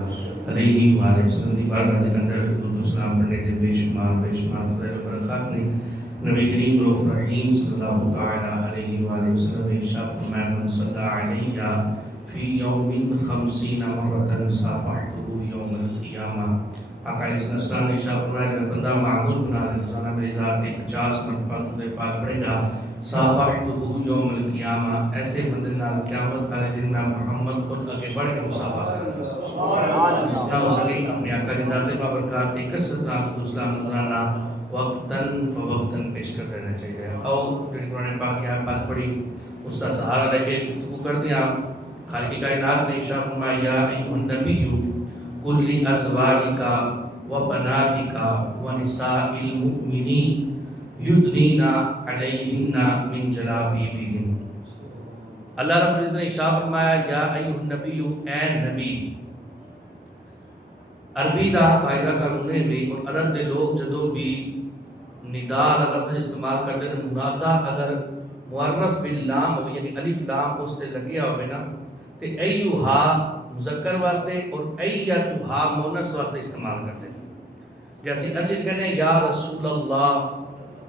علیہ وآلہ وسلم دی بارگاہ دے اندر درود و سلام پڑھنے تے بے شمار فضائل و برکات نے نبی کریم رؤوف رحیم صلی اللہ تعالی علیہ وآلہ وسلم نے ارشاد فرمایا من صلی علیہ فی یوم 50 مرۃ صافحته یوم القیامہ۔ آقا علیہ السلام نے ارشاد فرمایا کہ بندہ معمول بنا لے روزانہ میری ذات پہ 50 مرتبہ درود پاک پڑھے گا، صافحته یوم القیامہ، ایسے بندے نال قیامت والے دن میں محمد خود آگے بڑھ کے مصافحہ کروں گا۔ جتنا ہو سکے اپنے آقا کی ذات بابرکات کی کثرت نام اسلام نظرانہ وقتاً فوقتاً پیش کر دینا چاہیے۔ اور قرآن پاک کی آیت پاک پڑھی، اس کا سہارا لے کے گفتگو کرتے ہیں۔ آپ خالق کائنات نے ارشاد فرمایا یا ایھا النبی قل لازواجک وبناتک ونساء المؤمنین یدنین علیہن من جلابیبہن۔ اللہ رب العزت نے ارشاد فرمایا یا ایھا النبی، اے نبی۔ عربی دا قاعدہ قانون ہے بھی، اور عرب دے لوگ جدو بھی ندا لفظ استعمال کرتے ہیں، منادا اگر معرف باللام ہو یعنی الف لام اس تے لگیا ہوئے نا تے ایھا مذکر واسطے اور ایھا مؤنث واسطے استعمال کرتے ہیں۔ جیسے اصل کہتے ہیں یا رسول اللہ،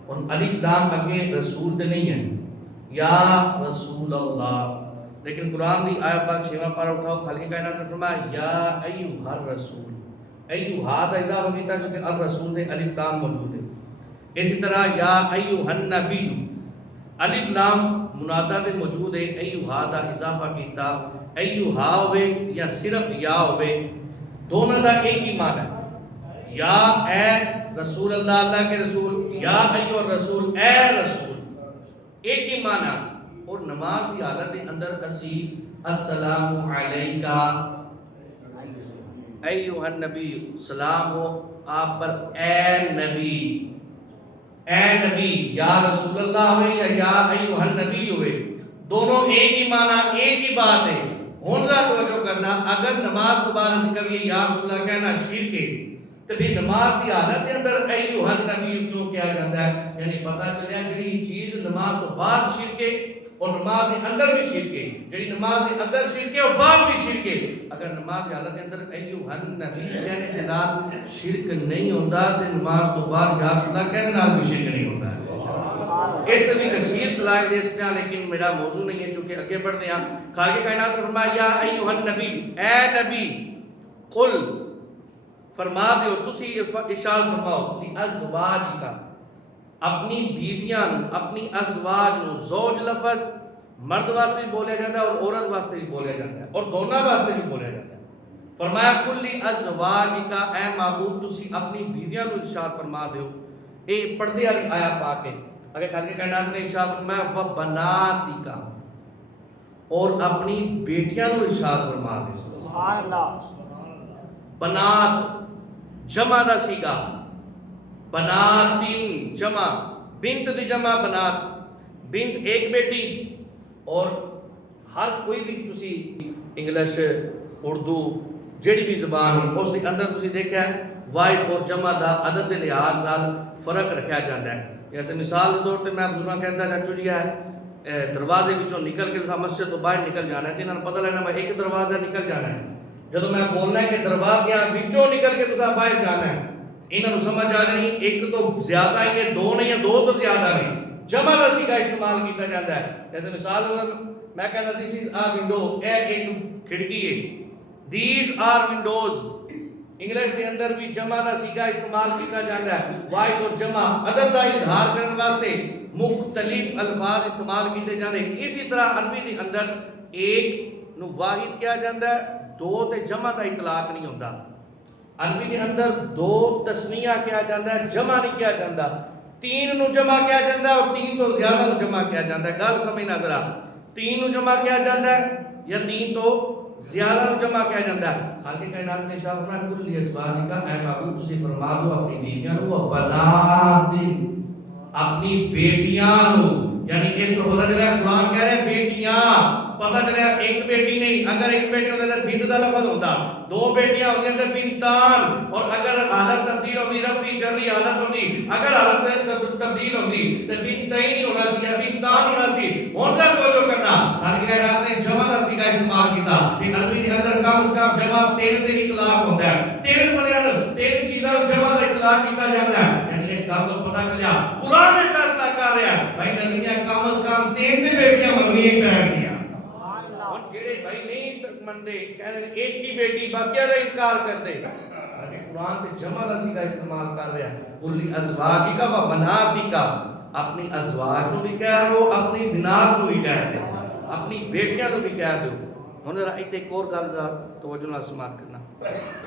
اور الف لام اگے رسول تے نہیں ہے، یا رسول اللہ، لیکن قرآن دی آیت پاک 6واں پارہ اٹھاؤ، خالق کائنات نے فرمایا یا ایھا الرسول، ایھا دا اضافہ کیتا جو کہ الرسول دے الف لام موجود ہے۔ اسی طرح یا ایھا النبی، الف لام منادا دے موجود ہے، ایھا دا اضافہ کیتا، ایھا ہوئے یا صرف یا ہوئے، دونوں دا ایک ہی معنی ہے۔ یا اے رسول اللہ، اللہ کے رسول، یا ایھا الرسول، اے رسول، ایک ہی معنی۔ اور نماز کی حالت کے اندر اسی السلام علیکہ ایھا النبی، سلام ہو آپ پر اے نبی، اے نبی، یا رسول اللہ ہوئے یا ایھا النبی ہوئے، دونوں ایک ہی معنی ایک ہی بات ہے۔ ہون ذرا توجہ کرنا، اگر نماز تو بعد اسی کبھی یا رسول اللہ کہنا شرک ہے تو بھی نماز کی حالت کے اندر ایھا النبی کیوں کیا جاتا ہے؟ یعنی پتہ چلیا جڑی چیز نماز تو بعد شرک ہے اور نماز کے اندر بھی شرک ہے، جڑی نماز کے اندر شرک ہے اور بعد بھی شرک ہے۔ اگر نماز کی حالت کے اندر ایھا النبی کہنے کے نال شرک نہیں ہوتا تو نماز تو بعد یا رسول اللہ کہنے نال بھی شرک نہیں ہوتا ہے۔ اس سے بھی کثیر دلائل دے سکتے ہیں، لیکن میرا موضوع نہیں ہے چونکہ آگے بڑھتے ہیں۔ خالق کائنات نے فرمایا یا ایھا النبی، اے نبی، قل فرما دیو، تسی ارشاد فرماؤ لازواجک، اپنی بیویاں نو، اپنی ازواج نو، زوج لفظ مرد واسطے بھی بولیا جاتا ہے اور عورت واسطے بھی بولیا جاتا ہے اور دونوں واسطے بھی بولیا جاتا ہے۔ فرمایا قل لازواجک، اے معبود تسی اپنی بیویاں نو ارشاد فرما دیو۔ اے پردے والی آیت پاک ہے۔ اگر خالق کائنات نے ارشاد فرمایا وبناتک، اور اپنی بیٹیاں نو ارشاد فرما دیو۔ سبحان اللہ۔ بنات جمع دا سیگا، بناتن جمع، بنت دی جمع بنات، بنت ایک بیٹی، اور ہر کوئی بھی تسی انگلش اردو جڑی بھی زبان ہے اس کے اندر تسی دیکھا ہے واحد اور جمع دا عدد دے لحاظ نال فرق رکھا جاتا ہے۔ جیسے مثال کے طور پہ میں بزرگاں کہتا چچو جی ہے دروازے وچوں نکل کے مسجد تو باہر نکل جانا ہے تو انہوں نے پتہ لگنا میں ایک دروازہ نکل جانا ہے، جب میں بولنا ہے کہ دروازیاں وچوں نکل کے تسا باہر جانا ہے، انہوں نے سمجھ آ جانی ایک تو زیادہ ہی نے، دو نہیں ہیں، دو تو زیادہ نہیں، جمع دا سیگا استعمال کیتا جاتا ہے۔ جیسے مثال میں کہتا دس از آ ونڈو، اے ایک کھڑکی ہے، دیز آر ونڈوز۔ انگلش کے اندر بھی جمع دا سیگا استعمال کیتا جاتا ہے، واحد اور جمع عدد دا اظہار کرنے واسطے مختلف الفاظ استعمال کیتے جاتے ہیں۔ اسی طرح عربی کے اندر ایک نو واحد کیا جاتا ہے، دو تے جمع دا اطلاق نہیں ہوتا۔ عربی کے اندر دو تسنیہ کیا جاتا ہے، جمع نہیں کیا جاتا۔ تین نو جمع کیا جاتا ہے اور تین تو زیادہ نو جمع کیا جاتا ہے۔ گل سمجھنا ذرا، تین نو جمع کیا جاتا ہے یا تین تو زیادہ نو جمع کیا جاتا ہے۔ خالق کائنات نے ارشاد فرمایا قل لازواجک، اے معبود تسی فرما دو اپنی بیویاں نو، وبنات، اپنی بیٹیاں نو، یعنی اس کو پتہ چلا قرآن کہہ رہے ہیں بیٹیاں، پتہ چلا ایک بیٹی نہیں، اگر ایک بیٹی ہوتا تو بنت دا لفظ ہوتا، دو بیٹیاں ہوندی تے بنتان، اور اگر حالت تبدیل ہوندی رفی جری حالت ہوندی، اگر حالت تبدیل ہوندی تے بنتین ہونا سی یا بنتان ہونا سی۔ ہن تک توجہ کرنا، خالق کائنات نے جمع کا صیغہ استعمال کیتا کہ عربی دے اندر کم از کم جمع 3 تے اطلاق ہوندا ہے، 3 بنیاد 3 چیزاں نوں جمع دا اطلاق کیتا جاندا ہے۔ یعنی اس گل تو پتہ چلیا قرآن نے فیصلہ کر رہا ہے بھائی نبی نے کم از کم 3 تے بیٹیاں منگنی ہی پہن گیا۔ ہن جڑے بھائی نہیں منتے کہندے ایک ہی بیٹی باقیاں دا انکار کردے، قرآن تے جمع کا صیغہ استعمال کر رہا ہے، کل ازواجک و بناتک، اپنی ازواج نو بھی کہہ دو، اپنی بنات نو بھی کہہ دو، اپنی بیٹیاں نو بھی کہہ دو۔ ہن ذرا ایک اور گل ذرا توجہ نال سماعت کرنا،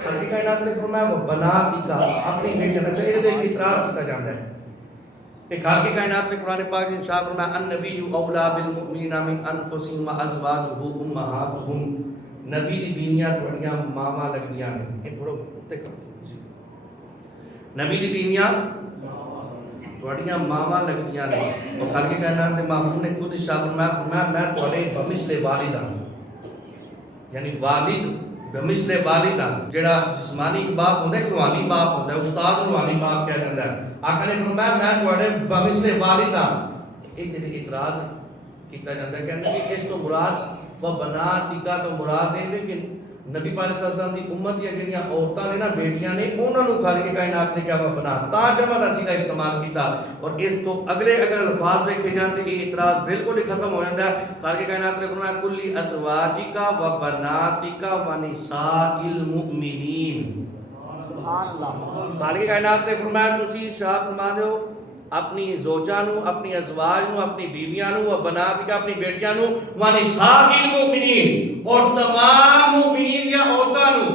خالق کائنات نے فرمایا وہ بناتک، اپنی بیٹیاں نو چاہیے دیکھ اعتراض کیتا جاندا ہے کہ خالق کائنات نے قرآن پاک میں ارشاد فرمایا النبی اولا بالمؤمنین من انفسہم وازواجہ امہاتہم، نبی دی بیویاں تھوڑیاں ماواں لگدیاں نے۔ یہ تھوڑا تے کر دو، نبی دی بیویاں تھوڑیاں ماواں لگدیاں نے، اور خالق کائنات نے محبوب نے خود ارشاد فرمایا میں تھوڑے بمثل والد ہاں، یعنی والد بمثل والد ہاں، جڑا جسمانی باپ ہوندا ہے روحانی باپ ہوندا ہے، استاد روحانی باپ کہا جاتا ہے۔ آقا نے فرمایا میں تھوڑے بمثل والد ہاں۔ یہ اعتراض کیتا جاتا ہے کہ اس تو مراد وہ بناتک تو مراد ہے کہ نبی پاک صلی اللہ علیہ وسلم دی امت یا جڑیاں عورتاں نے نا بیٹیاں نے انہاں نوں خالق کائنات نے کیا بنا تا جمع دا صیغہ استعمال کیتا، اور اس تو اگلے اگر الفاظ ویکھے جان تے یہ اعتراض بالکل ہی ختم ہو جاندا ہے۔ خالق کائنات نے فرمایا کل ازواجک و بناتک و نساء المؤمنین، سبحان اللہ۔ خالق کائنات نے فرمایا تسی ارشاد فرما دیو اپنی زوجاں نو، اپنی ازواج نو، اپنی بیویاں نو، و بناتک اپنی بیٹیاں نو، و نساء المؤمنین، اور تمام مومنین یا عورتاں نو،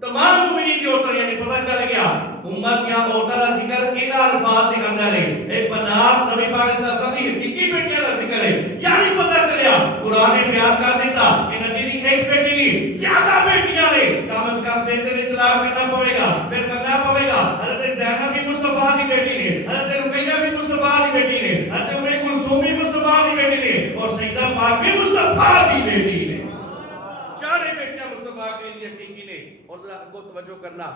تمام مومنین کی عورتاں، یعنی پتہ چل گیا امت یا عورتاں دا ذکر ان الفاظ کے اندر ہے۔ اے بنات نبی پاک صلی اللہ علیہ وسلم دی حقیقی بیٹیاں دا ذکر ہے، یعنی پتہ چلیا قرآن نے بیان کر دیتا کہ نبی دی ایک بیٹی نہیں زیادہ بیٹیاں نے، کم از کم دن اطلاق کرنا پڑے گا، پھر کرنا پڑے گا۔ حضرت زینب بھی مصطفیٰ کی بیٹی نے، حضرت رقیہ بھی مصطفیٰ کی بیٹی نے، حضرت ام کلثوم بھی مصطفیٰ کی بیٹی نے، اور سیدہ پاک بھی مصطفیٰ کی بیٹی نے۔ چارے بیٹیاں مصطفیٰ کے لیے حقیقی نے۔ اور ذرا کو توجہ کرنا،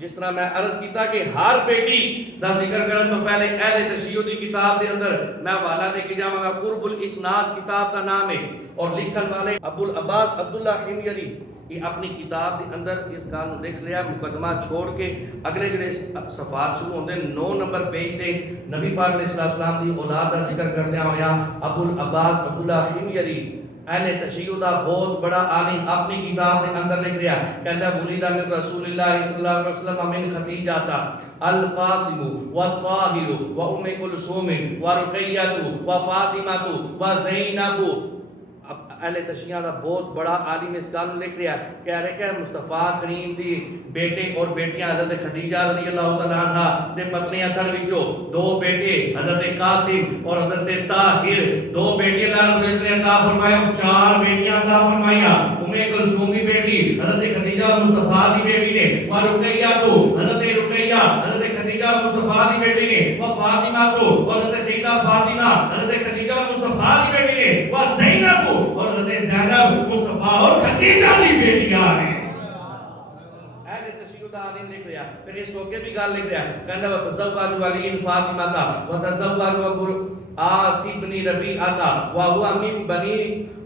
جس طرح میں عرض کیتا کہ ہر بیٹی دا ذکر کرنے تو پہلے اہل تشیع دی کتاب دے اندر میں حوالہ دے کے جاواں گا، قرب الاسناد کتاب دا نام ہے، اور لکھن والے ابو العباس عبداللہ حمیری، یہ اپنی کتاب دے اندر اس گل نوں لکھ لیا، مقدمہ چھوڑ کے اگلے جڑے صفحات شروع ہوندے 9 نمبر پیج تے نبی پاک علیہ السلام دی اولاد دا ذکر کردیاں ہویا ابو العباس عبداللہ حمیری اہل تشیع دا بہت بڑا عالم اپنی کتاب دے اندر لکھ رہا ہے، کہتا ہے ولد من رسول اللہ صلی اللہ علیہ وسلم من خدیجہ القاسم والطاہر و ام کلثوم و رقیہ و فاطمہ و زینب۔ اہل تشیع دا بہت بڑا عالم اس گل لکھ رہا ہے، کہہ رہے کہ مصطفیٰ کریم دی بیٹے اور بیٹیاں حضرت خدیجہ رضی اللہ تعالیٰ عنہ دے پتنیاں تھن وچوں 2 بیٹے حضرت قاسم اور حضرت طاہر، 2 بیٹے اللہ رب العزت نے عطا فرمایا، 4 بیٹیاں عطا فرمایا۔ ام کلثوم کی بیٹی حضرت خدیجہ مصطفیٰ دی بیٹی نے، و رقیہ تو حضرت رقیہ حضرت خدیجہ مصطفیٰ دی بیٹی نے، و فاطمہ تو حضرت سیدہ فاطمہ حضرت خدیجہ مصطفیٰ دی بیٹی نے، و زینب اور حضرت زینب مصطفیٰ اور خدیجہ دی بیٹیاں ہیں۔ اہل تشیع دا عالم لکھ رہا، پھر اس کو بھی گل لکھ رہا، کہندا وتزوج علی فاطمہ تا وتزوج ابو عاص بن ربیعہ وهو من بنی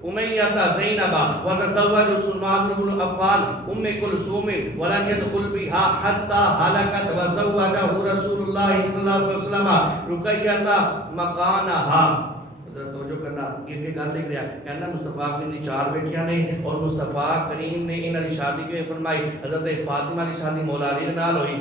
امیہ زینب وتزوج سلمان بن عفان ام کلثوم ولن يدخل بها حتى هلكت وزوجه رسول اللہ صلی اللہ علیہ وسلم رقیہ مکانها۔ ذرا توجہ کرنا، یہ گل لکھ رہا ہے، کہنا مصطفیٰ کریم دی 4 بیٹیاں نے، اور مصطفیٰ کریم نے انہاں دی شادی کیویں فرمائی؟ حضرت فاطمہ دی شادی مولا علی دے نال ہوئی۔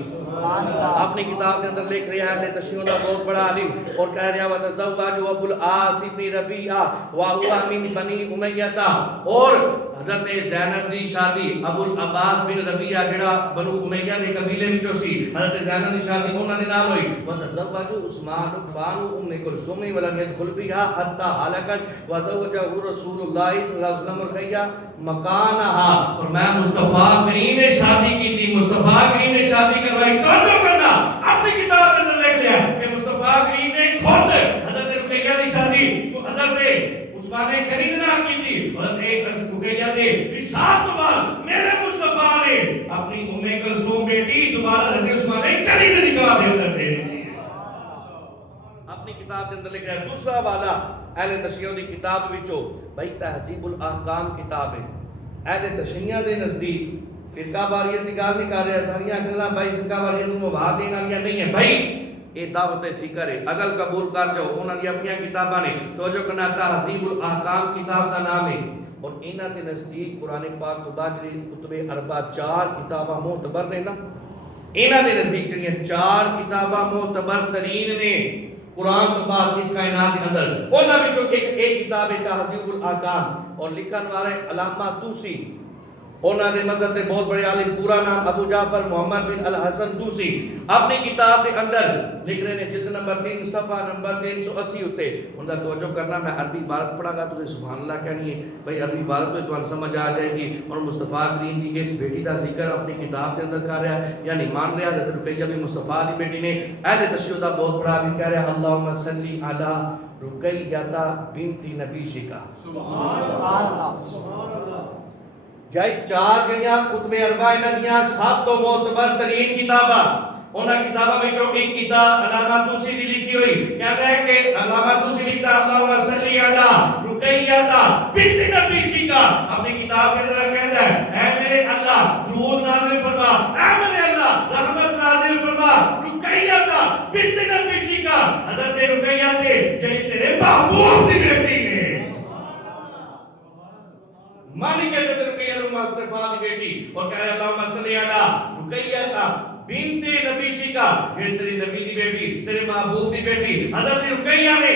اپنی کتاب دے اندر لکھ رہا ہے تشیع دا بہت بڑا عالم، اور کہہ رہا وتزوج ابو العاص بن ربیعہ وهو من بنی امیہ، اور حضرت زینب دی شادی ابو العباس بن ربیعہ جڑا بنو امیہ دے قبیلے وچوں سی، حضرت زینب دی شادی انہاں دے نال ہوئی۔ وتزوج عثمان بن ام کلثوم ولم يدخل بها حتى هلكت وزوجه رسول اللہ صلی اللہ علیہ وسلم رقیہ مکانها۔ اور میں مصطفیٰ کریم نے شادی کی تھی، مصطفیٰ کریم نے شادی کروائی۔ توجہ کرنا، اپنی کتاب کے اندر لکھ لیا کہ مصطفیٰ کریم نے خود حضرت رقیہ کی شادی حضرت عثمان غنی نے نہ کی تھی حضرت رقیہ دے وصال تو بعد میرے مصطفیٰ نے اپنی ام کلثوم بیٹی دوبارہ حضرت عثمان غنی نے نکاح دے کر دے اپنی کتاب کے اندر لکھا ہے. دوسرا والا اہل تشیع دی کتاب وچوں بھائی تہذیب الاحکام کتاب ہے. اہل تشیع دے نزدیک فرقہ واریت کی گل نہیں کر رہے ساریاں گلاں بھائی فرقہ واریت نوں مباح دین والیاں نہیں ہیں بھائی یہ دعوت فکر ہے. اگل قبول کر جاؤ انہاں دی اپنی کتاباں نے توجہ کرنا تہذیب الاحکام کتاب دا نام ہے اور انہاں دے نزدیک قرآن پاک تو بعد جڑی کتب اربع 4 کتاباں معتبر نے نا انہاں دے نزدیک جڑیاں 4 کتاباں معتبر ترین نے قرآن تو بعد اس کائنات کے اندر انہاں وچوں ایک کتاب ہے تہذیب الاحکام اور لکھن والے علامہ طوسی انہاں دے مذہب دے بہت بڑے عالم پورا نام ابو جعفر محمد بن الحسن طوسی اپنی کتاب دے اندر لکھ رہے ہیں جلد نمبر 3 صفحہ نمبر 380 اتے انہاں توجہ کرنا میں عربی عبارت پڑھا گا تو سبحان اللہ کہنی ہے بھائی عربی عبارت تو تمہیں سمجھ آ جائے گی اور مصطفیٰ کریم کی اس بیٹی دا ذکر اپنی کتاب دے اندر کر رہا ہے یعنی مان رہا ہے حضرت رقیہ بھی مصطفیٰ دی بیٹی نے اہل تشیع دا بہت بڑا عالم کہہ رہا ہے اللہم صلی علی رقیہ بنت نبی شکا سبحان اللہ جائے 4 جڑیاں کتب اربع انہاں دیاں سب تو معتبر ترین کتاباں انہاں کتاباں وچوں ایک کتاب علامہ طوسی دی لکھی ہوئی کہتا ہے کہ علامہ طوسی لکھتا اللہم صلی علی رقیہ بنت نبی شکا اپنی کتاب کے اندر کہتا ہے اے میرے اللہ درود نازل فرما اے میرے اللہ رحمت نازل فرما رقیہ بنت نبی شکا حضرت رقیہ تے جڑی تیرے محبوب دی بیٹی نے مانی کہتے تھے رقیہ مصطفیٰ دی بیٹی اور کہہ رہے اللہم صلی علی رقیہ بنت نبی شکا جڑی تیری نبی دی بیٹی تیرے محبوب دی بیٹی حضرت رقیہ نے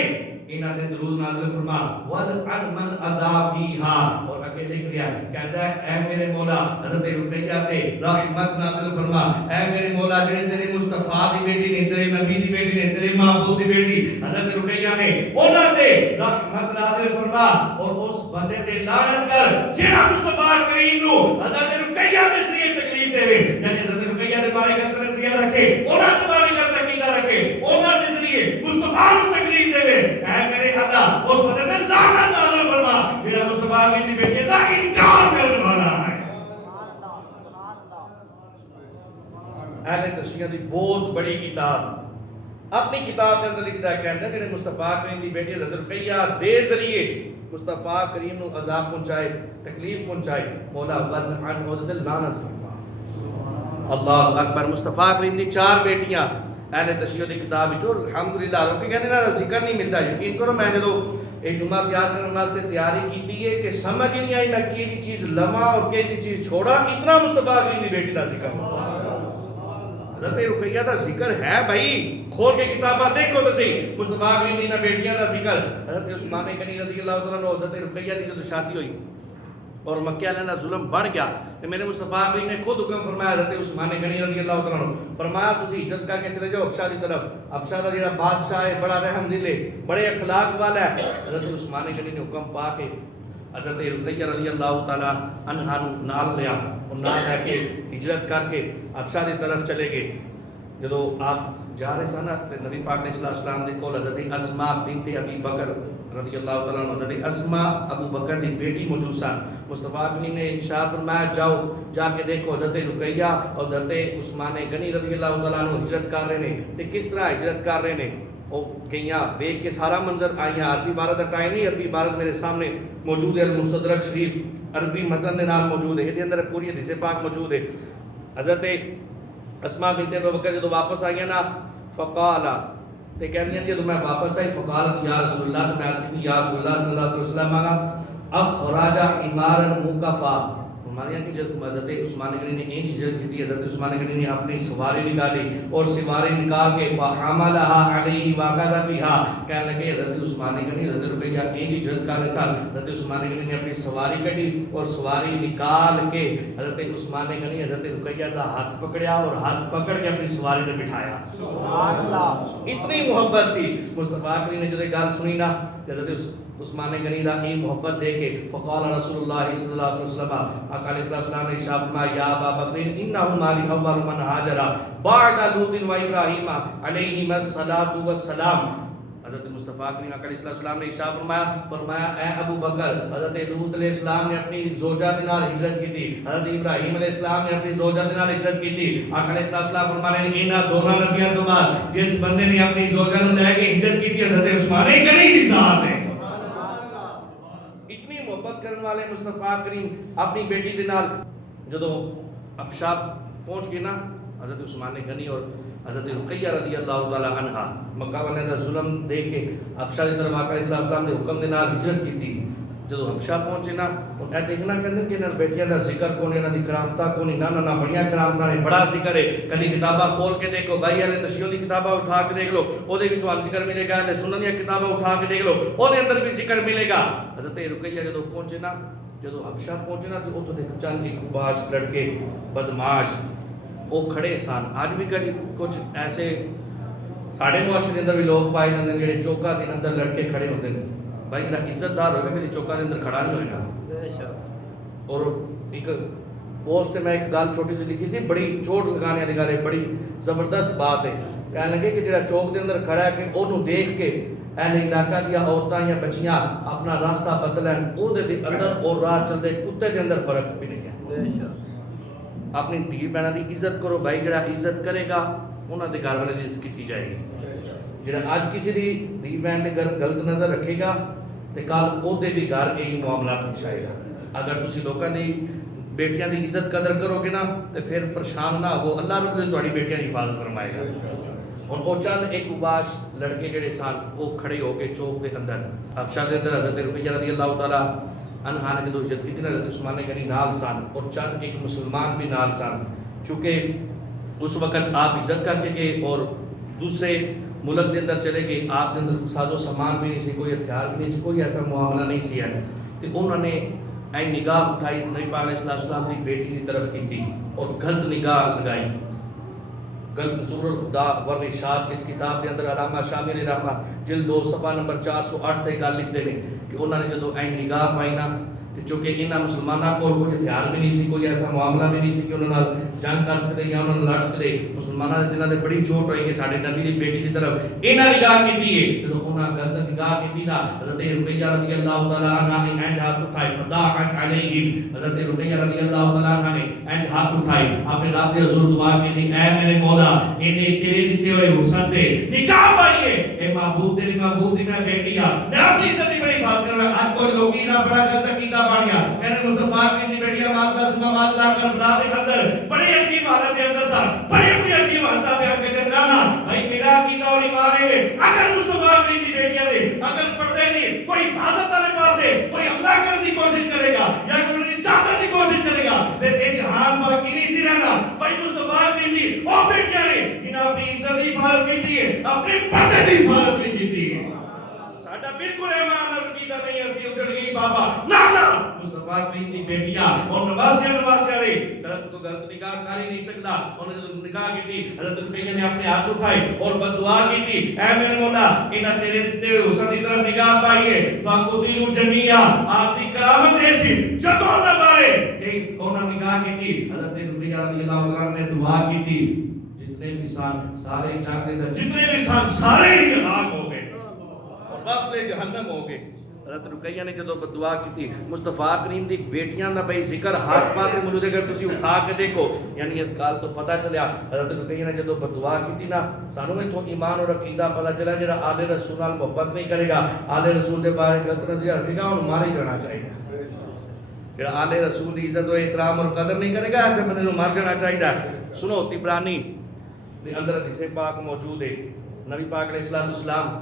انہاں دے درود نازل فرما وَلْعَنْ مَنْ أَذَا فِيهَا اور آگے لکھ دیا کہتا ہے اے میرے مولا حضرت رقیہ پہ رحمت نازل فرما اے میرے مولا جڑے تیرے مصطفیٰ دی بیٹی نے تیرے نبی دی بیٹی نے تیرے محبوب دی بیٹی حضرت رقیہ نے انہاں تے رحمت نازل فرما اور اس بندے تے لعنت کر جڑا مصطفیٰ کریم نو حضرت رقیہ دے ذریعے تکلیف دے یعنی حضرت رقیہ دے بارے کر نظریہ رکھے انہاں دے بارے کر عقیدہ رکھے انہاں دے ذریعے مصطفیٰ نو تکلیف دے اے میرے اللہ اس بندے تے لعنت نازل فرما جڑا مصطفیٰ دی بیٹی دا انکار کرنے والا ہے. اہل تشیع دی بہت بڑی کتاب اپنی کتاب کے اندر لکھتا ہے کہتا ہے جڑے مصطفیٰ کریم دی بیٹی حضرت رقیہ دے ذریعے مصطفیٰ کریم نو عذاب پہنچائے تکلیف پہنچائے مولا ولعن اور لعنت فرما. اللہ اکبر. مصطفیٰ کریم دی 4 بیٹیاں اہل تشیع دی کتاب وچ الحمدللہ لوگ کہندے نا ذکر نہیں ملتا یقین کرو میں جدوں ایک جمعہ تیار کرنے واسطے تیاری کیتی ہے کہ سمجھ نہیں آئی میں کی چیز لواں اور کی چیز چھوڑا اتنا مصطفیٰ کریم دی بیٹی دا ذکر حضرت رقیہ دا ذکر ہے بھائی کھول کے کتاباں دیکھو تو صحیح مصطفیٰ کریم دی بیٹیاں دا ذکر حضرت عثمان غنی رضی اللہ تعالیٰ عنہ حضرت رقیہ دی جب شادی ہوئی اور مکہ والے کا ظلم بڑھ گیا تو میرے مصطفیٰ کریم نے خود حکم فرمایا حضرت عثمان غنی رضی اللہ تعالیٰ عنہ فرمایا تسی ہجرت کر کے چلے جاؤ حبشہ دی طرف. حبشہ دا جڑا بادشاہ ہے بڑا رحم دل ہے بڑے اخلاق والا ہے. حضرت عثمان غنی نے حکم پا کے حضرت رقیہ رضی اللہ تعالیٰ عنہ نال لیا اور نال لے کے ہجرت کر کے حبشہ دی طرف چلے گئے. جدو آپ جا رہے سن نبی پاک علیہ السلام دے کول حضرت اسماء بنت ابی بکر رضی اللہ تعالیٰ عنہ حضرت اسماء ابو بکر دی بیٹی موجود سن. مصطفیٰ کریم نے ارشاد فرمایا جاؤ جا کے دیکھو حضرت رقیہ اور حضرت عثمان غنی رضی اللہ تعالیٰ عنہ ہجرت کر رہے ہیں تے کس طرح ہجرت کر رہے ہیں وہ گئیاں دیکھ کے سارا منظر آئیاں. عربی عبارت کا ٹائم نہیں عربی عبارت میرے سامنے موجود ہے المستدرک شریف عربی متن دے نام موجود ہے یہ اندر پوری حدیث پاک موجود ہے. حضرت اسماء بنت ابی بکر جدو واپس آئیاں نا فقالا تے کہندیاں جدو میں واپس آئی فقالت یا رسول اللہ تے میں عرض کی یا رسول اللہ صلی اللہ علیہ وسلم اب خراجہ عمارن مکفا فرمایا کہ جب حضرت عثمان غنی نے این ہجرت کی حضرت عثمان غنی نے اپنی سواری نکالی اور سواری نکال کے فحملها علیہ واخذ بها کہنے لگے حضرت عثمان غنی حضرت رقیہ این ہجرت کر رہے سن حضرت عثمان غنی نے اپنی سواری کٹی اور سواری نکال کے حضرت عثمان غنی حضرت رقیہ کا ہاتھ پکڑیا اور ہاتھ پکڑ کے اپنی سواری تے بٹھایا. سبحان اللہ. اتنی محبت سی مصطفیٰ کریم نے جو گل سنی نا حضرت عثمان غنی دا کی محبت دے کے فقال رسول اللہ صلی اللہ علیہ وسلم آقا علیہ السلام نے ارشاد فرمایا یا ابا بکر انه مالی اول من هاجر بعد لوط و ابراہیم علیہم الصلوۃ والسلام. حضرت مصطفیٰ کریم علیہ السلام نے ارشاد فرمایا اے ابو بکر، حضرت لوط علیہ السلام نے اپنی زوجہ دے نال ہجرت کی تھی، حضرت ابراہیم علیہ السلام نے اپنی زوجہ دے نال ہجرت کی تھی۔ آقا علیہ السلام فرما رہے ہیں انہاں دونوں نبیوں تو بعد جس بندے نے اپنی زوجہ نوں لے کے ہجرت کی تھی حضرت عثمان غنی دی ذات ہے۔ اتنی محبت کرنے والے مصطفیٰ کریم اپنی بیٹی دے نال جدوں حبشہ پہنچ گئے نا، حضرت عثمان غنی اور حضرت رقیہ رضی اللہ تعالی عنہ مکہ والے دا ظلم دیکھ کے حبشہ دی طرف آقا علیہ السلام نے حکم دے نال ہجرت کی تھی۔ جدو حبشہ پہنچے نا ان اے دیکھنا کہندے کہ انہاں بیٹیاں دا ذکر کون، انہاں دی کرامتاں کون، نہ بڑیاں کرامتاں نے، بڑا ذکر ہے۔ کبھی کتاباں کھول کے دیکھو، بھائی اہل تشیع دی کتاباں اٹھا کے دیکھ لو، او دے وچ تھانوں ذکر ملے گا، اہل سنن دی کتاباں اٹھا کے دیکھ لو، او دے اندر بھی ذکر ملے گا۔ حضرت رقیہ جدو پہنچے نا، جدو حبشہ پہنچے نا تو اوتھوں دے چند ایک باش لڑکے بدماش وہ کھڑے سن۔ آج بھی کچھ ایسے ساڑھے معاشرے کے اندر بھی لوگ پائے جاتے ہیں جڑے چوکا دے اندر لڑکے کھڑے ہوتے ہیں۔ بھائی جڑا عزت دار ہوگا کہ چوکا دے اندر کھڑا نہیں ہوئے گا۔ اور ایک پوسٹ میں ایک گل چھوٹی سی لکھی سی، بڑی چوٹ لگانے والی گل ہے، بڑی زبردست بات ہے۔ کہنے لگے کہ جڑا چوک دے اندر کھڑا ہے کہ انہوں دیکھ کے اہل علاقہ دیا عورتاں یا بچیاں اپنا راستہ بدلن، او دے اندر اور راہ چلدے کتے دے اندر فرق بھی نہیں ہے۔ اپنی دھی بہنوں دی عزت کرو بھائی، جڑا عزت کرے گا انہاں دے گھر والے دی عزت کی جائے گی۔ جڑا آج کسی دی دھی بہن دے گھر غلط نظر رکھے گا تے کل او دے بھی گھر یہی معاملہ پیش آئے گا۔ اگر تسی لوکاں دی بیٹیاں دی عزت قدر کرو گے نا تے پھر پریشان نہ ہو، اللہ رب العزت تہاڈی بیٹیاں دی حفاظت فرمائے گا۔ ہن او چند ایک اباش لڑکے جڑے سن او کھڑے ہو کے چوک دے اندر حبشہ دے اندر حضرت رقیہ رضی اللہ تعالی عنہ نے جدو عزت کی تھی نا، حضرت عثمان غنی نال سن اور چند ایک مسلمان بھی نال سن۔ چونکہ اس وقت آپ عزت کر کے گئے اور دوسرے ملک دے اندر چلے گئے، آپ دے اندر ساز و سامان بھی نہیں سی، کوئی ہتھیار بھی نہیں سی، کوئی ایسا معاملہ نہیں سی ہے۔ تو انہوں نے این نگاہ اٹھائی نبی پاک علیہ السلام کی بیٹی کی طرف کی تھی اور غلط نگاہ لگائی۔ غلط نزول الخدا والرشاد اس کتاب کے اندر علامہ شامی رحمہ جلد 2 صفحہ نمبر 408 تے گل لکھتے ہیں کہ انہوں نے جدو این نگاہ پائی نا، چونکہ انہاں مسلمانوں کو کوئی ہتھیار بھی نہیں سی، کوئی ایسا معاملہ بھی نہیں سی کہ انہوں نے جنگ کر سکتے یا انہوں نے لڑ سکتے۔ مسلمانوں کے دلوں تے بڑی چوٹ ہوئی کہ ساڈے نبی دی بیٹی دی طرف انہاں نگاہ کیتی ہے۔ جدوں انہاں غلط نگاہ کیتی نا، حضرت رقیہ رضی اللہ تعالی عنہ نے انج ہاتھ اٹھائے، فداعت علیہم، حضرت رقیہ رضی اللہ تعالی عنہ نے انج ہاتھ اٹھائے، اپنے رب دے حضور دعا کی، اے میرے مولا انہیں تیرے دیتے ہوئے حسن دے نکاح پائیے، اے محبوب تیری محبوب دی میں بیٹی ہاں، میں اپنی عزت دی بڑی بات کر رہا ہوں۔ آج کوئی لوگی نہ بڑا غلط عقیدہ بن گیا، کہنے مصطفیٰ کی دی بیٹیاں معاذ سما معاذ کر بلا دے اندر بڑی عجیب حالت دے اندر سا، بڑی عجیب حالت بیان کرتے نا بھائی میرا عقیدہ اور ایمان ہے اگر مصطفیٰ کی دی بیٹیاں دے اگر پردے نہیں کوئی حفاظت والے پاس ہے، کوئی حملہ کرنے کی کوشش کرے گا یا کوئی چاہنے کی کوشش کرے گا، پھر یہ جہان باقی نہیں سی رہنا۔ بھائی مصطفیٰ کی دی او بیٹیاں نے انہاں اپنی عزت کی حفاظت کی ہے، اپنے پردے کی حفاظت نہیں کی ہے۔ ساڈا بالکل ایمان اور عقیدہ نہیں اسی اجڑ گئی بابا، نہ مصطفیٰ کریم دی بیٹیاں اور نواسیاں نے غلط کو غلط نکاح کر ہی نہیں سکتا۔ انہوں نے جو نکاح کی تھی حضرت رقیہ نے اپنے ہاتھ اٹھائے اور بددعا کی تھی، اے میرے مولا انہاں تیرے دیتے ہوئے حسن کی طرف نگاہ پائیے، فَقُتِلُوا جَمِيعًا، آپ دی کرامت ایسی جدوں نہ مارے۔ انہوں نے نکاح کی تھی، حضرت رقیہ رضی اللہ عنہ نے دعا کی تھی، جتنے بھی سان سارے جان دے جتنے بھی سان سارے ہی ہلاک ہو گئے اور بس لے جہنم ہو گئے۔ حضرت رقیہ نے جدو دعا کی تھی، مصطفیٰ کریم دی بیٹیاں دا بھائی ذکر ہر پاسے موجود ہے، اگر تسی اٹھا کے دیکھو یعنی اس گل تو پتہ چلیا حضرت رقیہ نے جدو دعا کی تھی نا، سانوں ایتھوں ایمان اور عقیدہ پتہ چلا جڑا آل رسول نال محبت نہیں کرے گا، آل رسول دے بارے غلط نظریہ رکھے گا، انہوں مار ہی جانا چاہیے۔ جڑا آل رسول دی عزت و احترام اور قدر نہیں کرے گا، ایسے بندے نوں مار جانا چاہیے۔ سنو طبرانی دے اندر حدیث پاک موجود ہے، نبی پاک علیہ السلام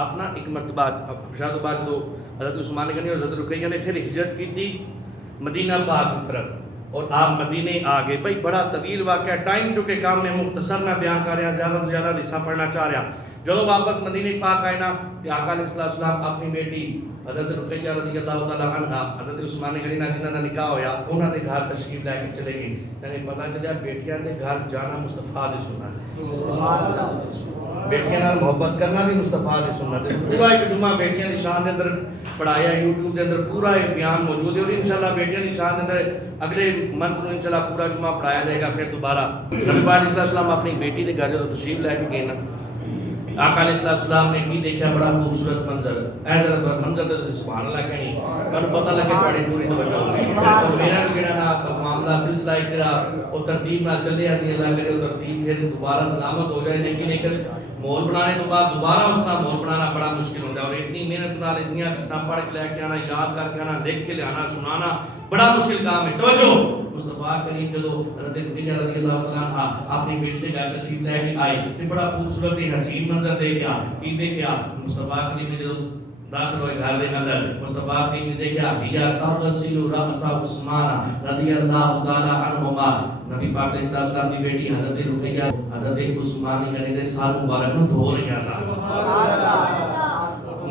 آپ نا ایک مرتبہ حبشہ تو بعد جو حضرت عثمان غنی اور حضرت رقیہ نے پھر ہجرت کی تھی مدینہ پاک کی طرف اور آپ مدینے آ گئے۔ بھائی بڑا طویل واقعہ، ٹائم چکے کام میں مختصر میں بیان کر رہا ہوں، زیادہ سے زیادہ حصہ پڑھنا چاہ رہا ہوں۔ جب واپس مدینے پاک آئے نا تو آقا علیہ السلام اپنی بیٹی حضرت رقیہ رضی اللہ تعالی عنہ حضرت عثمان غنی نال جنہاں دا نکاح ہویا انہاں دے گھر تشریف لے کے چلے گئے۔ یعنی پتہ چلیا بیٹیاں دے گھر جانا مصطفیٰ دی سنت ہے، سبحان اللہ، بیٹیاں نال محبت کرنا بھی مصطفیٰ دی سنت ہے۔ پورا ایک جمعہ بیٹیاں دی شان دے اندر پڑھایا، یوٹیوب دے اندر پورا ایک بیان موجود ہے اور انشاءاللہ بیٹیاں دی شان دے اندر اگلے منتھ میں انشاءاللہ پورا جمعہ پڑھایا جائے گا۔ پھر دوبارہ نبی پاک علیہ السلام اپنی بیٹی دے گھر جدوں تشریف لے کے گئے نا آقا علیہ السلام نے کی دیکھا بڑا خوبصورت منظر، اے ذرا منظر تے سبحان اللہ کہیں پر پتہ لگے تھوڑی پوری توجہ ہوگی اور میرا جڑا نا معاملہ سلسلہ ایک جڑا او ترتیب نال چلے اسی اللہ کرے او ترتیب پھر دوبارہ سلامت ہو جائے، لیکن مول بنانے تو بعد دوبارہ اس کا مول بنانا بڑا مشکل ہوتا ہے اور اتنی محنت نال اتنی حدیثاں پڑھ کے لے کے آنا، یاد کر کے آنا، لکھ کے لے آنا، سنانا بڑا مشکل کام ہے۔ توجہ، مصطفیٰ کریم جدو حضرت رقیہ رضی اللہ تعالیٰ عنہ اپنی بیٹی کے گھر تشریف لے کے آئی تے بڑا خوبصورت حسین منظر دیکھا، کی دیکھا مصطفیٰ کریم نے جدو داخل ہوئے گھر کے اندر، مصطفیٰ کریم نے دیکھا ہیا تغسل رأس عثمان رضی اللہ تعالیٰ عنہما، نبی پاک علیہ السلام کی بیٹی حضرت رقیہ حضرت عثمان یعنی دے سال مبارک نو دھو رہی ہیں۔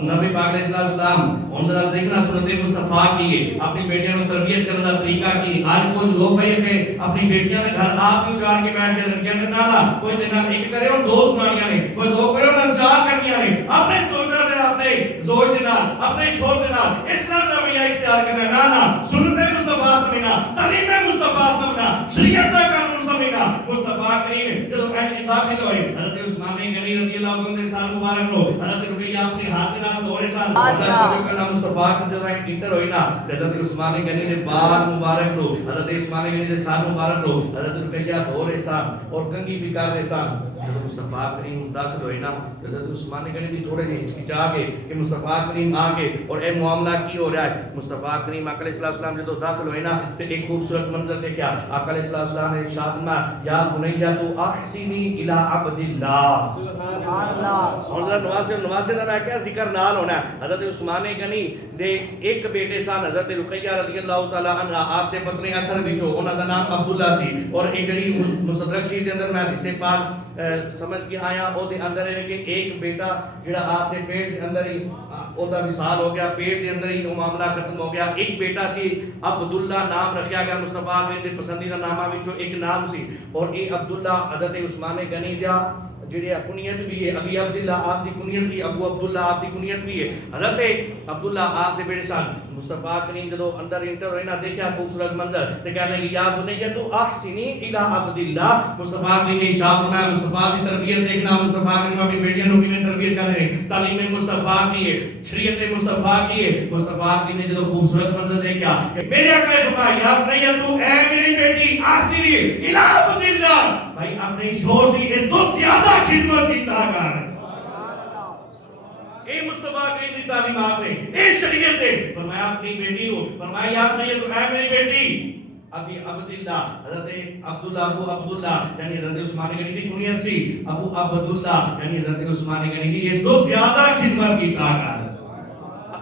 نبی پاک علیہ السلام ان ذرا دیکھنا سنت مصطفیٰ کی اپنی بیٹیاں کو تربیت کرنے کا طریقہ کی۔ آج کچھ لوگ بھائی کہ اپنی بیٹیاں کے گھر آپ کیوں جاڑ کے بیٹھ کے کہتے نا نا کوئی دن ایک کرے اور دو سنانیاں نے، کوئی دو کرے اور چار کرنیاں نے، اپنے سوچنا دے اپنے زوج دے نال اپنے شوہر دے نال اس طرح رویہ اختیار کرنا، نا نا سنت مصطفیٰ سمجھنا، تعلیم مصطفیٰ سمجھنا، شریعت کا قانون سمجھنا۔ مصطفیٰ کریم جب داخل ہوئے حضرت عثمان غنی رضی اللہ عنہ کے سال مبارک نو حضرت رقیہ اپنے ہاتھ دورے سال جو کلام مصطفیٰ کے جو انٹر ہوئی نا حضرت عثمان غنی نے بار مبارک دو حضرت عثمان غنی نے سال مبارک دو حضرت رقیہ دورے سال اور کنگھی بھی کر رہے سال۔ جب مصطفیٰ کریم داخل ہوئے نا حضرت عثمان غنی بھی تھوڑے سے ہچکچا کے کہ مصطفیٰ کریم آ کے اور اے معاملہ کی ہو رہا ہے۔ مصطفیٰ کریم آقا علیہ السلام جب داخل ہوئے نا تو ایک خوبصورت منظر دیکھا، آقا علیہ السلام نے ارشاد میں یا بنیہ تو احسنی الی عبد اللہ، اور نواسے دا میں کیا ذکر نال ہونا ہے۔ حضرت عثمان غنی دے ایک بیٹے سن حضرت رقیہ رضی اللہ تعالی عنہ، آپ دے پتنے اتھر وچوں انہاں دا نام عبداللہ سی، اور ایک جڑی مصدرک شریف دے اندر میں حدیث پاک سمجھ کے آیا او دے اندر ہے کہ ایک بیٹا جڑا آپ دے پیٹ دے اندر ہی او دا وصال ہو گیا، پیٹ دے اندر ہی وہ معاملہ ختم ہو گیا۔ ایک بیٹا سی عبداللہ نام رکھیا گیا، مصطفیٰ کریم دے پسندیدہ ناماں وچوں ایک نام سی، اور اے عبداللہ حضرت عثمان غنی دا جڑی کنیت بھی ہے، ابی عبداللہ آپ دی کنیت بھی، ابو عبداللہ آپ دی کنیت بھی ہے۔ حضرت عبداللہ آپ دے بیٹے سن۔ مصطفیٰ کریم جدو اندر انٹر ہوئے نا دیکھا خوبصورت منظر تے کہنے لگے یا بنیہ تو احسنی الی عبداللہ۔ مصطفیٰ کریم نے ارشاد فرمایا مصطفیٰ دی تربیت دیکھنا، مصطفیٰ کریم اپنی بیٹیاں کو کیویں تربیت کر رہے ہیں، تعلیم مصطفیٰ کی ہے، شریعت مصطفیٰ کی ہے۔ مصطفیٰ کریم نے جدو خوبصورت منظر دیکھا کہ میرے آقا نے فرمایا یا بنیہ تو اے میری بیٹی احسنی الی عبداللہ، بھائی اپنے شوہر دی اس تو زیادہ خدمت کی طرح کر۔ اے مصطفیٰ کریم دی تعلیمات نے، اے شریعت ہے، فرمایا اپنی بیٹی کو فرمایا یا بنیہ تو اے میری بیٹی ابی عبداللہ، حضرت عبداللہ ابو عبداللہ یعنی حضرت عثمان غنی دی کنیت سی، ابو عبداللہ یعنی حضرت عثمان غنی دی اس تو زیادہ خدمت کی طاقت۔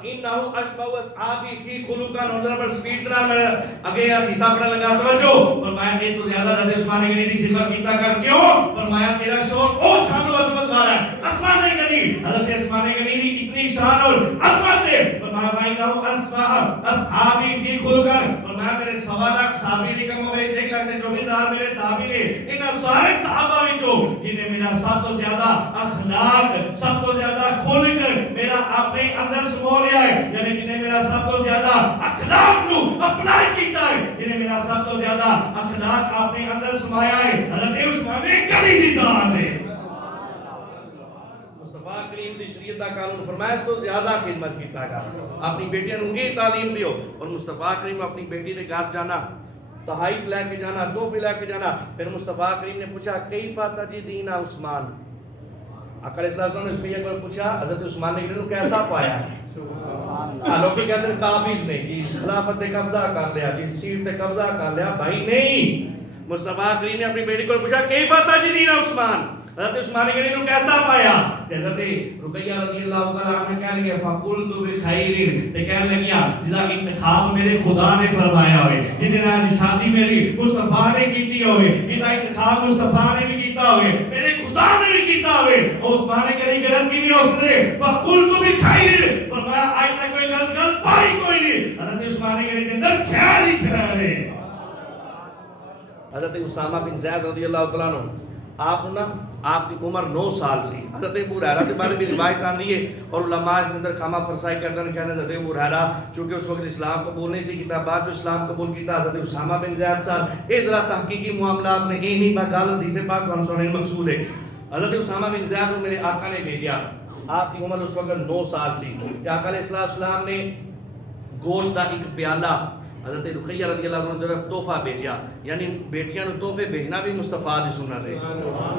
انہو اشبہ اصحابی فی خلقا، نظر پر سپیڈ طرح میں اگے حدیثہ پڑھا لگا توجہ، فرمایا اس تو زیادہ حضرت عثمان غنی دی خدمت کیتا کر، کیوں؟ فرمایا تیرا شوہر او شان و عظمت والا ہے، عثمان غنی، حضرت عثمان غنی دی اتنی شان اور عظمت ہے، فرمایا انہو اشبہ اصحابی فی خلقا، فرمایا میرے سوا لاکھ صحابی نے کم ہوئے 1,24,000 میرے صحابی نے، انہاں سارے صحابہ وچوں جنہیں میرا سب تو زیادہ اخلاق، سب تو زیادہ خلق میرا اپنے اندر سمو لیا ہے، یعنی جنہیں میرا سب تو زیادہ اخلاق نو اپلائی کیتا ہے، جنہیں میرا سب تو زیادہ اخلاق اپنے اندر سمایا ہے، حضرت عثمان غنی دی ذات ہے۔ مصطفیٰ کریم دی شریعت دا قانون فرمایا اس تو زیادہ خدمت کیتا گا، اپنی بیٹیاں نو یہ تعلیم دیو۔ اور مصطفیٰ کریم اپنی بیٹی دے گھر جانا، تحائف لے کے جانا، تحفے لے کے جانا، پھر مصطفیٰ کریم نے پوچھا کیفا تجدین عثمان، آقا علیہ السلام نے اس کو پوچھا حضرت عثمان نے انہوں کیسا پایا؟ لوگ کہتے ہیں قابض نہیں جی، خلافت قبضہ کر لیا جی، سیٹ پہ قبضہ کر لیا، بھائی نہیں۔ مصطفیٰ کریم نے اپنی بیٹی کو پوچھا کیفا تجدین عثمان، حضرت عثمان غنی نے کیسا پایا؟ حضرت رقیہ رضی اللہ تعالی عنہ کہنے لگے فقلت بخیر، تے کہنے لگیا جدا انتخاب میرے خدا نے فرمایا ہوئے، جدے نال شادی میری مصطفیٰ نے کیتی ہوئے، جدا انتخاب مصطفیٰ نے بھی کیتا ہوئے، میرے خدا نے بھی کیتا ہوئے، اور عثمان غنی غلط کی بھی ہو سکتے، فقلت بخیر، فرمایا آج تک کوئی غلط پائی کوئی نہیں، حضرت عثمان غنی کے اندر خیر ہی خیر ہے۔ حضرت اسامہ بن زید رضی اللہ تعالیٰ عنہ آپ نا آپ کی عمر 9 سال سی، حضرت ابو ہریرہ کے بارے بھی روایت آندی ہے اور علماء اس اندر خامہ فرسائی کردے ہیں، کہتے ہیں حضرت ابو ہریرہ چونکہ اس وقت اسلام قبول نہیں سی کیتا، بعد جو اسلام قبول کیتا حضرت اسامہ بن زید سن۔ اے ذرا تحقیقی معاملات نے اے نہیں با گل حدیث پاک کو سننے مقصود ہے۔ حضرت اسامہ بن زید کو میرے آقا نے بھیجا. آپ کی عمر اس وقت 9 سال سی. کہ آقا علیہ السلام نے گوشت کا ایک پیالہ حضرت رقیہ رضی اللہ عنہ کی طرف تحفہ بھیجا. یعنی بیٹیاں نو تحفے بھیجنا بھی مصطفیٰ دی سنت ہے.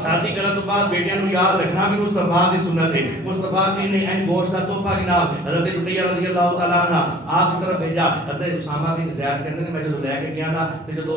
شادی کرنے تو بعد بیٹیاں نو یاد رکھنا بھی مصطفیٰ دی سنت ہے. مصطفیٰ نے این گوشت کا تحفہ جناب حضرت رقیہ رضی اللہ تعالیٰ عنہ آپ کی طرف بھیجا. حضرت اسامہ بن زید کہتے ہیں میں جب لے کے گیا نا تو جب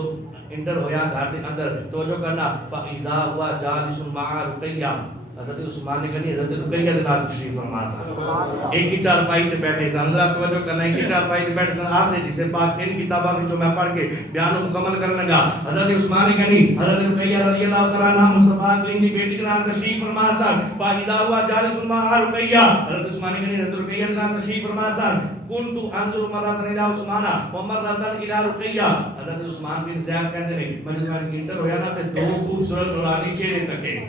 انٹر ہویا گھر کے اندر توجہ کرنا فاذا ہوا جالس مع رقیہ. حضرت عثمان نے کہا حضرت رقیہ کے نال تشریف فرما سا. ایک ہی چارپائی تے بیٹھے سن. اللہ توجہ کرنا ایک ہی چارپائی تے بیٹھے سن. آخری حدیث پاک 3 کتاباں جو میں پڑھ کے بیان مکمل کرنے لگا. حضرت عثمان نے کہا حضرت رقیہ رضی اللہ تعالیٰ عنہ مصطفیٰ کریم کی بیٹی کے نال تشریف فرما سا. فاذا ہوا جالس مع رقیہ. حضرت عثمان نے کہا حضرت رقیہ کے نال تشریف فرما سا. كنت انظر مرة الى عثمان ومرة الى رقیہ. حضرت عثمان بن زید کہتے ہیں میں جب انٹر ہویا نا تے 2 خوبصورت نورانی چہرے تکے.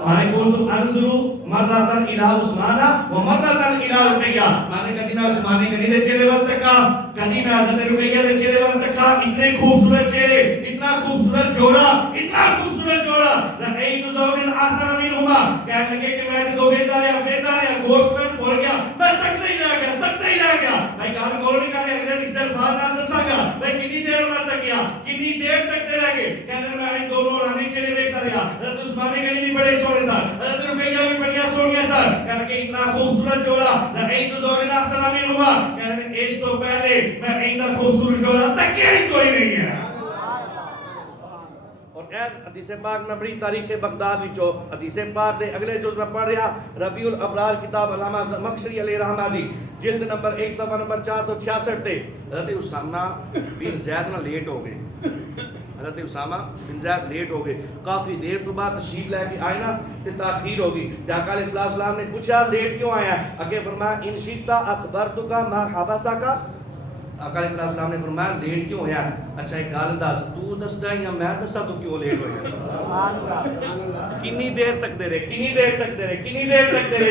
میں كنت انظر مرة الى عثمان ومرة الى رقیہ. میں نے کبھی نہ عثمان کے چہرے ول تکا کبھی میں حضرت رقیہ کے چہرے ول تکا. اتنے خوبصورت چہرے, اتنا خوبصورت جوڑا, اتنا خوبصورت جوڑا. رأيت زوجا احسن منهما. کہنے لگے کہ میں تو بہتر ہے گوشت میں بھول گیا. میں تک نہیں رہ گیا. میں گل کول نہیں کر رہا. اگلے دن صرف نہ دساں گا میں کتنی دیر ہونا تک گیا, کتنی دیر تک رہ گئے. کہتے میں ان دونوں رانی چہرے دیکھتا رہا. حضرت عثمان کے بھی بڑے سونے سر, حضرت رقیہ بھی بڑی سونی سر. کہنے کہ اتنا خوبصورت جوڑا. رأيت زوجا احسن منهما. کہتے اس تو پہلے میں اتنا خوبصورت جوڑا تک کوئی نہیں ہے. حدیث پاک میں بڑی تاریخ بغداد وچوں حدیث پاک دے اگلے جز میں پڑھ رہا ربیع الابرار کتاب علامہ زمخشری علیہ رحمہ دی جلد نمبر 1 صفحہ نمبر 466 تے حضرت اسامہ بن زید نہ لیٹ ہو گئے. حضرت اسامہ بن زید لیٹ ہو گئے. کافی دیر تو بعد تشریف لے کے آئے نا تے تاخیر ہو گئی. آقا علیہ السلام نے پوچھا لیٹ کیوں آیا ہے. اگے فرمایا ان شئت اخبرتک ما حبسک. آقا علیہ السلام نے فرمایا لیٹ کیوں ہویا. اچھا ایک گل دس تو دسدا یا میں دسا تو کیوں لیٹ ہویا. سبحان اللہ. کتنی دیر تک دے رہے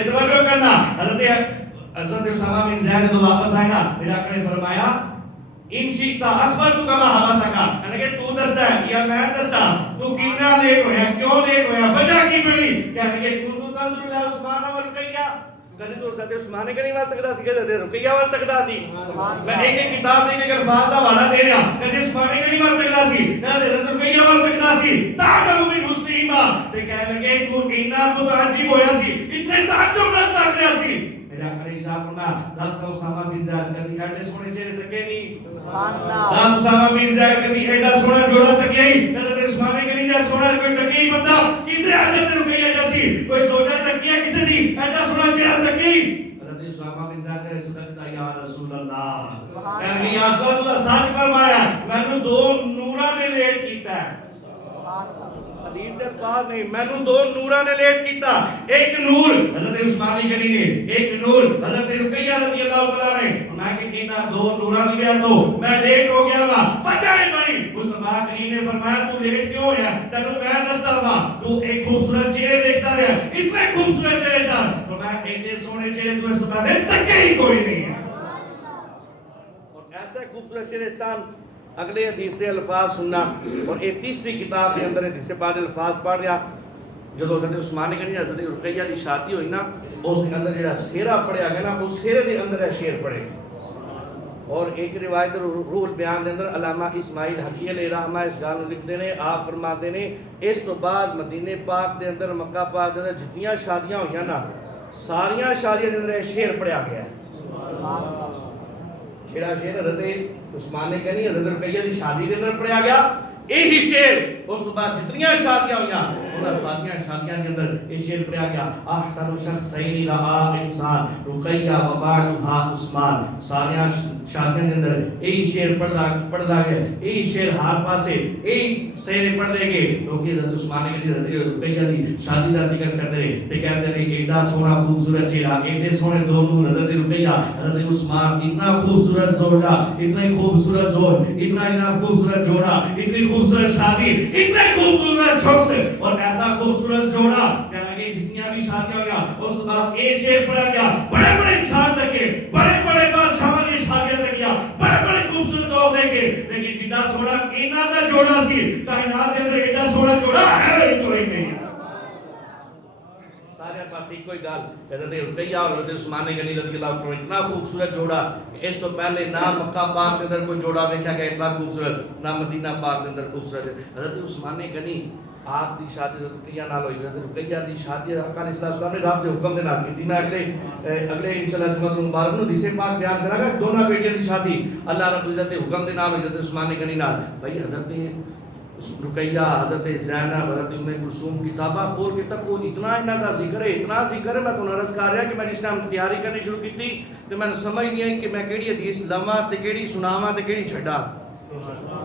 توجہ کرنا. حضرت اسامہ بن زید تو واپس آئے نا میرا آقا نے فرمایا ان شئت اخبرتک ما حبسک. یعنی کہ تو دسدا یا میں دسا تو کتنا لیٹ ہویا, کیوں لیٹ ہویا, وجہ کی بنی. یعنی کہ تو تنظر الى عثمان ورقیہ. کدی تو حضرت عثمان کے نہیں وال تکدا سی, کہ حضرت رقیہ وال تکدا سی. میں ایک کتاب دے کے الفاظ دا حوالہ دے رہا. کدی عثمان کے نہیں وال تکدا سی, حضرت رقیہ وال تکدا سی. تعجب من حسنہما. تے کہنے لگے تو اتنا تو تعجب ہویا سی, اتنے تعجب نال تک رہا سی. میرے آقا نے ارشاد فرمایا دس تو اسامہ بن زید کدی ایڈے سونے چہرے تکے نہیں. سبحان اللہ. دس اسامہ بن زید کدی ایڈا سونا جوڑا تکے نہیں. حضرت عثمان کے نہیں سونا کوئی تکے ہی بندہ کدھر حضرت رقیہ جیسی کوئی سوچا تکیا کسی دی ایڈا سونا چہرہ تکی. حضرت اسامہ بن زید نے صدقہ یا رسول اللہ. یعنی یا رسول اللہ سچ فرمایا مینوں 2 نوراں نے لیٹ کیتا ہے. حدیث الفاظ نہیں, مینوں 2 نوراں نے لیٹ کیتا. ایک نور حضرت عثمان غنی نے, ایک نور حضرت رقیہ رضی اللہ تعالی نے. میں کہ انہاں 2 نوراں دی وجہ تو میں لیٹ ہو گیا وا. وجہ بنی مصطفیٰ کریم نے فرمایا تو لیٹ کیوں ہویا. تینوں میں دسدا وا تو ایک خوبصورت چہرے دیکھتا رہا, اتنے خوبصورت چہرے سن. فرمایا ایڈے سونے چہرے تو اس پہلے تکے ہی کوئی نہیں ہے. اور ایسے خوبصورت چہرے سن. اگلے حدیث سے الفاظ سننا. اور ایک تیسری کتاب کے اندر حدیث سے بعد الفاظ پڑھ رہا. جب حضرت عثمان نے حضرت رقیہ دی شادی ہوئی نا اس کے اندر جڑا سیرہ پڑھیا گیا نا اس سیرے دے اندر ہے شعر پڑھے. اور ایک روایت روح البیان دے اندر علامہ اسماعیل حقی علیہ رحمہ اس گل لکھتے ہیں. آپ فرماتے ہیں اس تو بعد مدینے پاک دے اندر مکہ پاک دے اندر جتنیاں شادیاں ہوئیاں نا ساریاں شادیاں دے اندر شعر پڑھیا گیا ہے. جڑا شعر حضرت عثمان نے کہنی حضرت رقیہ دی شادی دے اندر پڑھیا گیا یہی شعر اس کے بعد جتنیاں شادیاں ہوئیاں انہاں شادیاں کے اندر یہ شعر پڑھیا گیا. احسن شخصین رہا انسان رقیہ و بعدها عثمان. ساریاں شادیاں کے اندر یہی شعر پڑھدا گیا. یہی شعر ہر پاسے یہی شعر پڑھدے گے کیونکہ حضرت عثمان نے حضرت رقیہ دی شادی دا ذکر کرتے رہے تے کہتے ہیں ایڈا سونا خوبصورت چہرہ, ایڈے سونے دو نور حضرت رقیہ حضرت عثمان. اتنا خوبصورت زوجہ, اتنے خوبصورت زوج, اتنا خوبصورت جوڑا, اتنی خوبصورت شادی, اتنے خوبصورت شخص اور ایسا خوبصورت جوڑا. کہنا کہ جتنیاں بھی شادیاں ہوگا اس کے بعد ایک شعر پڑھا گیا. بڑے بڑے انسان تک کے بڑے بڑے بادشاہاں کی شادیاں تک کیا بڑے بڑے خوبصورت لوگ دیکھے لیکن جتنا سونا انہاں دا جوڑا سی کائنات دے اندر ایڈا سونا جوڑا ہے کوئی نہیں. بس ایک کوئی گل حضرت رقیہ اور حضرت عثمان غنی رضی اللہ عنہ اتنا خوبصورت جوڑا کہ اس تو پہلے نہ مکہ پاک کے اندر کوئی جوڑا دیکھا گیا اتنا خوبصورت، نہ مدینہ پاک کے اندر خوبصورت ہے۔ حضرت عثمان غنی آپ دی شادی حضرت رقیہ نال ہوئی، حضرت رقیہ دی شادی آقا علیہ السلام نے رب دے حکم دے نال کی۔ میں اگلے انشاءاللہ جمعہ مبارک نو حدیث پاک بیان کراں گا، دونوں بیٹیاں دی شادی اللہ رب العزت دے حکم دے نال ہوئی، حضرت عثمان غنی نال۔ بھائی حضرت رقیہ، حضرت زینب، حضرت ام کلثوم کتابہ کھول کے تک وہ اتنا انہاں دا ذکر ہے، اتنا ذکر ہے۔ میں تانوں عرض کر رہا کہ میں جس ٹائم تیاری کرنی شروع کیتی تے میں سمجھ نہیں آئی کہ میں کیڑی حدیث لواں تے کیڑی سناواں تے کیڑی چھڈاں۔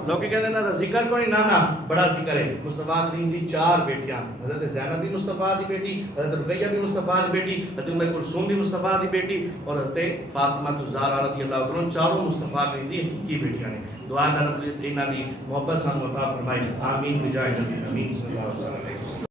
لوگ کہتے ہیں نا ذکر کوئی نہ بڑا ذکر ہے۔ مصطفیٰ کریم دی 4 بیٹیاں، حضرت زینب بھی مصطفیٰ دی بیٹی، حضرت رقیہ بھی مصطفیٰ دی بیٹی، حضرت ام کلثوم بھی مصطفیٰ دی بیٹی، اور حضرت فاطمہ الزہرا رضی اللہ عنہا، چاروں مصطفیٰ کریم دی حقیقی بیٹیاں نے۔ دعا اللہ رب العزت انہاں دی محبت سانوں عطا فرمائے، آمین بجائے نبی امین صلی اللہ علیہ وسلم۔